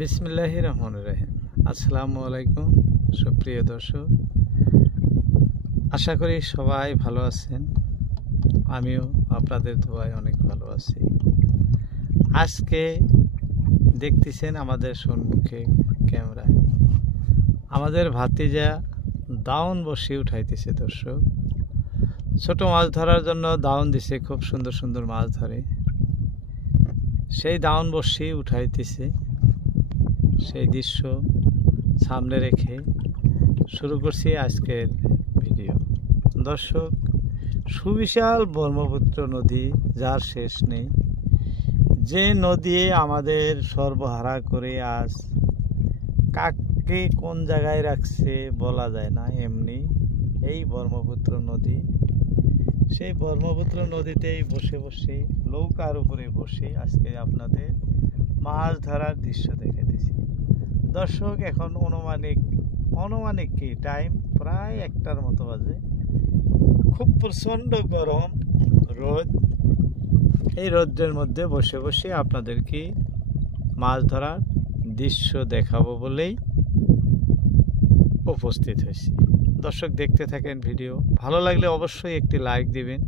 বিসমিল্লাহির রহমানির রহিম। আসসালামু আলাইকুম সুপ্রিয় দর্শক, আশা করি সবাই ভালো আছেন। আমিও আপনাদের দোয়ায় অনেক ভালো আছি। আজকে দেখতেছেন আমাদের সম্মুখে ক্যামেরায় আমাদের ভাতিজা দাউন বসি উঠাইতেছে। দর্শক, ছোট মাছ ধরার জন্য দাউন দিছে, খুব সুন্দর সুন্দর মাছ ধরে। সেই দাউন বসি উঠাইতেছে, সেই দৃশ্য সামনে রেখে শুরু করছি আজকের ভিডিও। দর্শক, সুবিশাল ব্রহ্মপুত্র নদী, যার শেষ নেই, যে নদী আমাদের সর্বহারা করে আজ কাকে কোন জায়গায় রাখছে বলা যায় না। এমনি এই ব্রহ্মপুত্র নদী, সেই ব্রহ্মপুত্র নদীতেই বসে বসে নৌকার উপরে বসে আজকে আপনাদের মাছ ধরার দৃশ্য দেখাইতেছি। দর্শক, এখন অনুমানিক কি টাইম প্রায় 1টার মতো বাজে। খুব প্রচণ্ড গরম রোদ। এই রোদের মধ্যে বসে বসে আপনাদেরকে মাছ ধরার দৃশ্য দেখাবো বলেই উপস্থিত হয়েছি। দর্শক, দেখতে থাকেন ভিডিও। ভালো লাগলে অবশ্যই একটি লাইক দিবেন,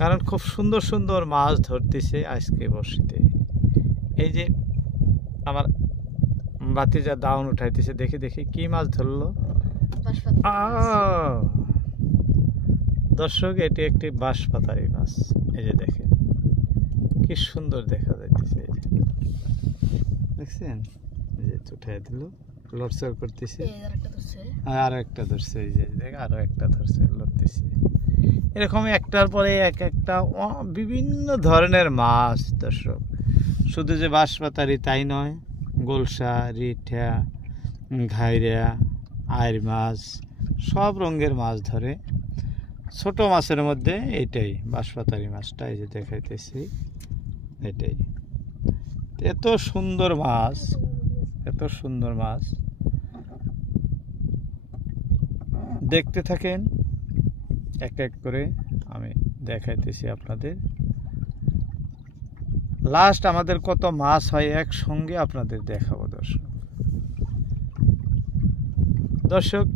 কারণ খুব সুন্দর সুন্দর মাছ ধরতেছে আজকে বর্ষিতে। এই যে আমার ভাতিজা দাউন উঠাইতেছে, দেখি দেখি কি মাছ ধরলো। দর্শক, এটি একটি বাঁশপাতারি মাছ। এই যে দেখেন কি সুন্দর দেখা যাইতেছে। এই যে দেখছেন, এই যে উঠাই দিল, লড়চড় করতেছে, আর একটা ধরছে। এই যে দেখ, আরো একটা ধরছে, লড়তেছে। এরকম একটার পরে একটা বিভিন্ন ধরনের মাছ। দর্শক, শুধু যে বাঁশপাতারি তাই নয়, গোলসা, রিঠা, ঘাইরা, আইর মাছ, সব রঙের মাছ ধরে। ছোট মাছের মধ্যে এইটাই বাঁশপাতারি মাছটা, এই যে দেখাইতেছি, এটাই। এত সুন্দর মাছ, এত সুন্দর মাছ। দেখতে থাকেন, এক এক করে আমি দেখাইতেছি আপনাদের। লাস্ট আমাদের কত মাছ হয় একসঙ্গে আপনাদের দেখাবো। দর্শক,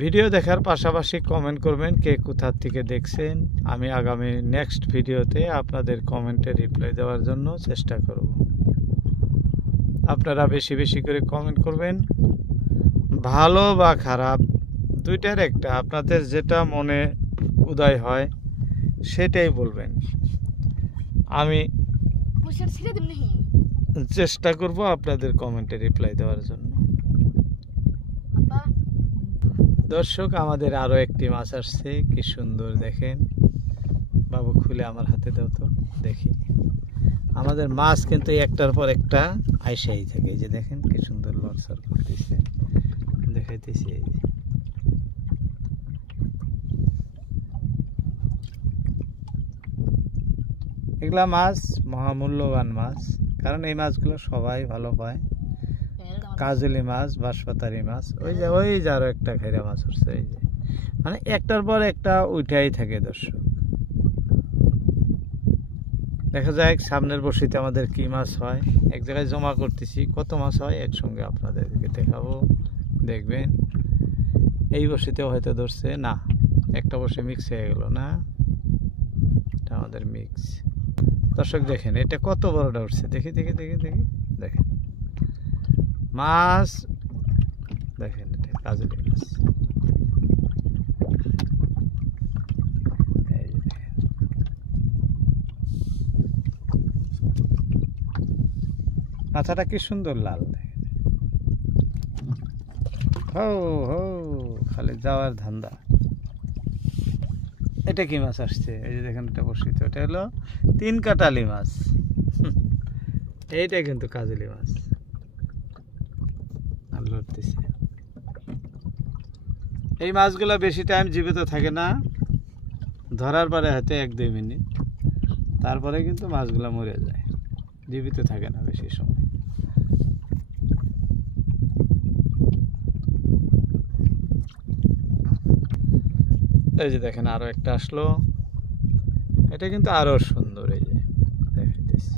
ভিডিও দেখার পাশাপাশি কমেন্ট করবেন কে কোথা থেকে দেখছেন। আমি আগামী নেক্সট ভিডিওতে আপনাদের কমেন্টে রিপ্লাই দেওয়ার জন্য চেষ্টা করব। আপনারা বেশি বেশি করে কমেন্ট করবেন, ভালো বা খারাপ দুইটার একটা, আপনাদের যেটা মনে উদয় হয় সেটাই বলবেন। আমি চেষ্টা করব আপনাদের কমেন্টে রিপ্লাই দেওয়ার জন্য। দর্শক, আমাদের আরো একটি মাছ আসছে, কি সুন্দর দেখেন। বাবু, খুলে আমার হাতে দাও তো দেখি। আমাদের মাছ কিন্তু একটার পর একটা আইসাই থাকে। এই যে দেখেন কি সুন্দর লড়চড় করতেছে, দেখাইতেছি। এই যে এগুলা মাছ মহামূল্যবান মাছ, কারণ এই মাছগুলো সবাই ভালো পায়। কাজলি মাছ, বাঁশপাতারি মাছ, ওই যে আরো একটা ঘাইরা মাছ উঠছে। এই যে মানে একটার পর একটা উঠাই থাকে। দর্শক, দেখা যায় সামনের বর্ষিতে আমাদের কি মাছ হয়। এক জায়গায় জমা করতেছি, কত মাছ হয় একসঙ্গে আপনাদেরকে দেখাবো, দেখবেন। এই বর্ষিতেও হয়তো ধরছে না, একটা বর্ষে মিক্স হয়ে গেল না, এটা আমাদের মিক্স। দর্শক, দেখেন এটা কত বড়টা উঠছে, দেখি দেখি দেখি দেখি দেখেন মাছ, দেখেন এটা কাজলি মাছ। মাথাটা কি সুন্দর লাল, দেখেন। হো হো, খালি যাওয়ার ধান্দা। এটা কি মাছ আসছে? এই যে দেখেন, এটা বসিত, এটা হলো 3 কাটালি মাছ। এইটা কিন্তু কাজলি মাছ, আর লড়তেছে। এই মাছগুলো বেশি টাইম জীবিত থাকে না, ধরার পরে হয়তো 1-2 মিনিট, তারপরে কিন্তু মাছগুলো মরে যায়, জীবিত থাকে না বেশি সময়। এই যে দেখেন আরো একটা আসলো, এটা কিন্তু আরো সুন্দর। এই যে দেখাইতেছি,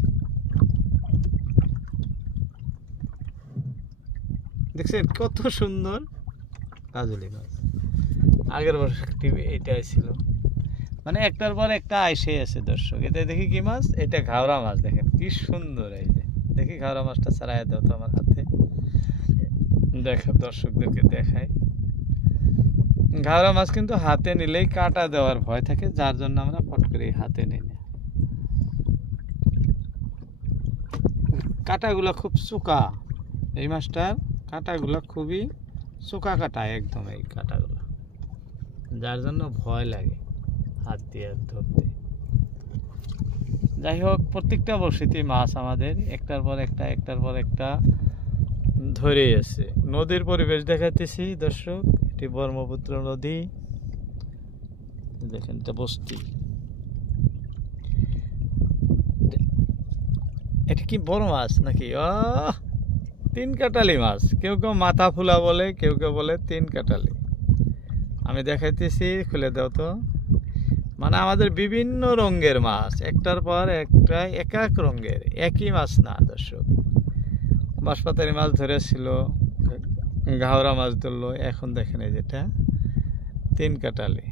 দেখছেন কত সুন্দর কাজলি মাছ। আগের বছর এইটাই ছিল, মানে একটার পর একটা আইসে আছে দর্শক। এটা দেখি কি মাছ, এটা ঘাওড়া মাছ। দেখেন কি সুন্দর। এই যে দেখি ঘাওড়া মাছটা ছাড়াই দাও তো আমার হাতে, দেখে দর্শকদেরকে দেখাই। ঘাওড়া মাছ কিন্তু হাতে নিলেই কাঁটা দেওয়ার ভয় থাকে, যার জন্য আমরা ফট করে হাতে নিই না। কাঁটাগুলো খুব চোকা, এই মাছটার কাঁটাগুলো খুবই চোকা কাটা একদম, এই কাঁটাগুলো, যার জন্য ভয় লাগে হাত দিয়ে ধরতে। যাই হোক, প্রত্যেকটা বড়শিতে মাছ আমাদের একটার পর একটা একটার পর একটা ধরে আছে। নদীর পরিবেশ দেখাতেছি দর্শক, এটি ব্রহ্মপুত্র নদী। দেখেন এটা বস্তি। এটা কি বড় মাছ নাকি? তিন কাটালি মাছ, কেউ কেউ মাথা ফুলা বলে, কেউ কেউ বলে তিন কাটালি। আমি দেখাইতেছি, খুলে দাও তো। মানে আমাদের বিভিন্ন রঙের মাছ, একটার পর একটা এক এক রঙের, একই মাছ না দর্শক। বাঁশপাতারি মাছ ধরেছিল, ঘাওড়া মাছ ধরলো, এখন দেখেন এই যেটা তিন কাটালি।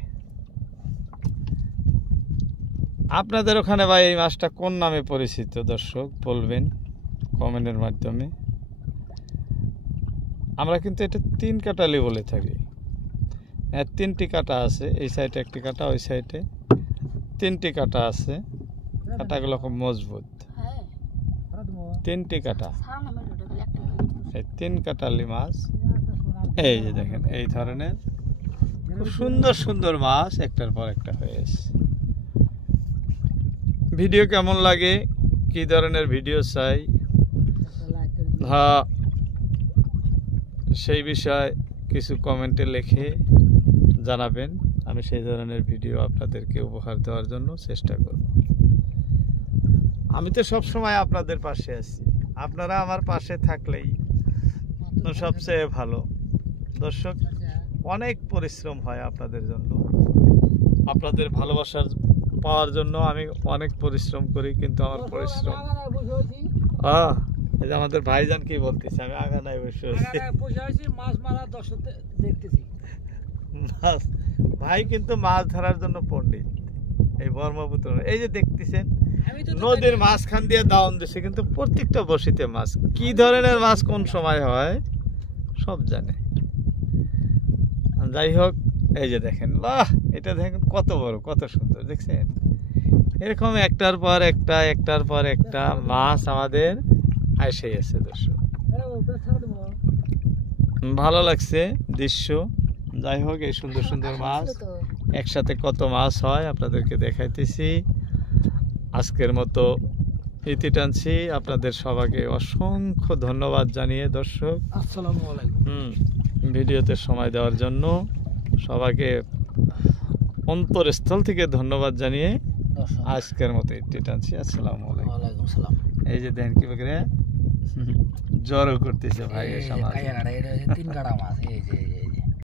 আপনাদের ওখানে ভাই এই মাছটা কোন নামে পরিচিত দর্শক বলবেন কমেন্টের মাধ্যমে। আমরা কিন্তু এটা তিন কাটালি বলে থাকি। তিনটি কাটা আছে, এই সাইডে একটি কাটা, ওই সাইডে তিনটি কাটা আছে। কাটাগুলো খুব মজবুত, তিনটি কাটা। এই তিন কাটালি মাছ, এই যে দেখেন এই ধরনের খুব সুন্দর সুন্দর মাছ একটার পর একটা হয়েছে। ভিডিও কেমন লাগে, কি ধরনের ভিডিও চাই, সেই বিষয়ে কিছু কমেন্টে লিখে জানাবেন। আমি সেই ধরনের ভিডিও আপনাদেরকে উপহার দেওয়ার জন্য চেষ্টা করব। আমি তো সব সময় আপনাদের পাশে আছি, আপনারা আমার পাশে থাকলেই সবচেয়ে ভালো। দর্শক, অনেক পরিশ্রম হয় আপনাদের জন্য, আপনাদের ভালোবাসার পাওয়ার জন্য আমি অনেক পরিশ্রম করি, কিন্তু আমার পরিশ্রম এই যে আমাদের ভাইজান কি বলতেছে, আমি আগানায় বসে আছি মাছ মারা দর্শক দেখতেছি। মাছ ভাই কিন্তু মাছ ধরার জন্য পণ্ডিত। এই ব্রহ্মপুত্র এই যে দেখতেছেন নদীর মাঝখান দিয়ে দাউন দিছে, কিন্তু প্রত্যেকটা বড়শিতে মাছ, কি ধরনের মাছ কোন সময় হয় সব জানে। যাই হোক, এই যে দেখেন, বাহ, এটা দেখেন কত বড়, কত সুন্দর, দেখছেন? এরকম একটার পর একটা একটার পর একটা মাছ আমাদের এসে আছে দর্শক। ভালো লাগছে দৃশ্য। যাই হোক, এই সুন্দর সুন্দর মাছ একসাথে কত মাছ হয় আপনাদেরকে দেখাইতেছি। আজকের মতো ইতি টানছি। আপনাদের সবাইকে অসংখ্য ধন্যবাদ জানিয়ে দর্শক, আসসালামু আলাইকুম, ভিডিওতে সময় দেওয়ার জন্য সবাইকে অন্তরস্থল থেকে ধন্যবাদ জানিয়ে আজকের মতো ইতি টানছি। আসসালামু আলাইকুম। এই যে দেখেন কি বলে জড়ো করতেছে ভাই, তিন কাটা মাছ, এই যে